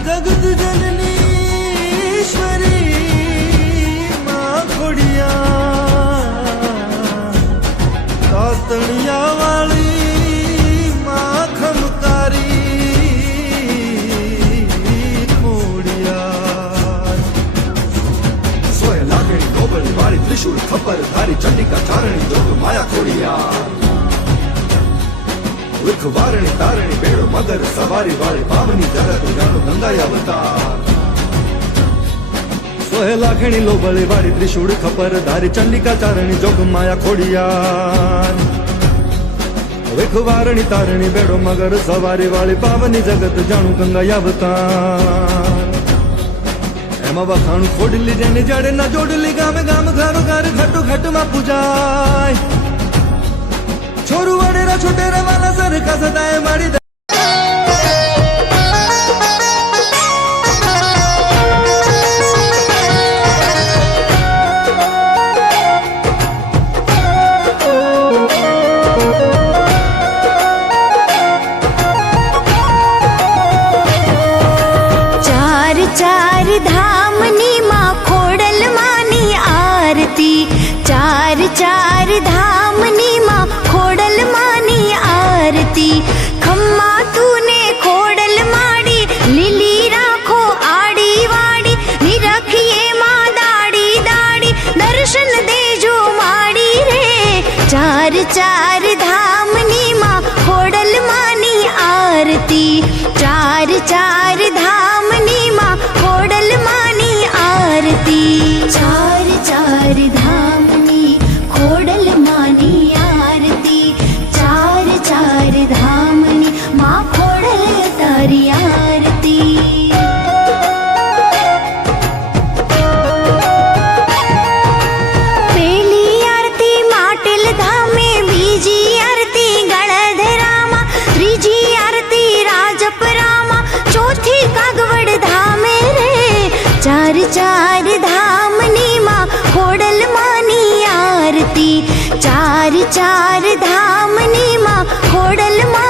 જગત જનની માં ખોડિયા તાતણિયા વાળી માં ખમકારી ખોડિયા સોય લાગણી ગોબલ વાળી ત્રિશુલ ખબર ધારી ચંડિકા ચારણી જોગ માયા ખોડિયા વૃખ વારણી તારણી બેડો મગર સવારી વાળી પાવની જગત જાણો ગંગાઈ અવતાર સોહે લાખણી લોબળી વાળી ત્રિશૂળ ખપર ધારી ચંડિકા ચારણી જોગ માયા ખોડિયાર વિખવારણી તારણી બેડો મગર સવારી વાળી પાવની જગત જાણું ગંગા અવતાર એમાં વખાણું ખોડલી જેની જડે ના જોડલી ગામે ગામ ઘરો ઘર ખટુ ખટમાં પૂજાય ಚೋರುವಾಡೆರ ಚೊಟೆರ ಮನಸರು ಕಸದಾಯ ಮಾಡಿದ चार धाम चार धाम् खोडल् खोडल मानी आरती। चार चार धी ोडल खोडल मानी आरती। चार चार धी खोडल मानी आरती। चार चार धमी मोडल तारिया ચાર ધામની માં ખોડલ માની આરતી. ચાર ચાર ધામની માં ખોડલ માની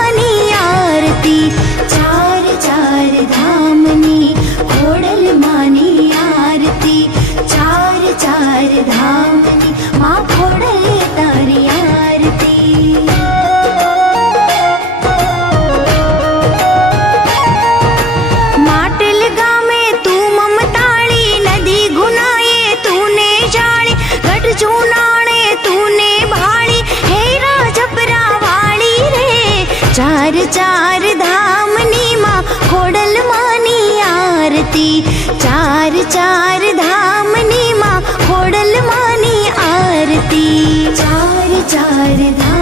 চার ধাম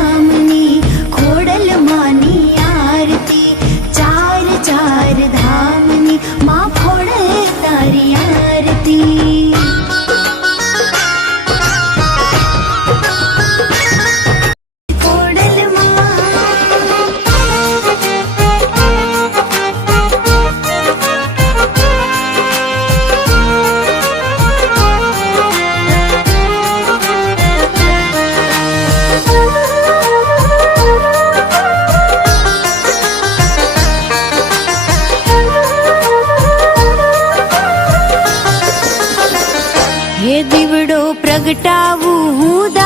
હે દીવડો પ્રગટાવું હું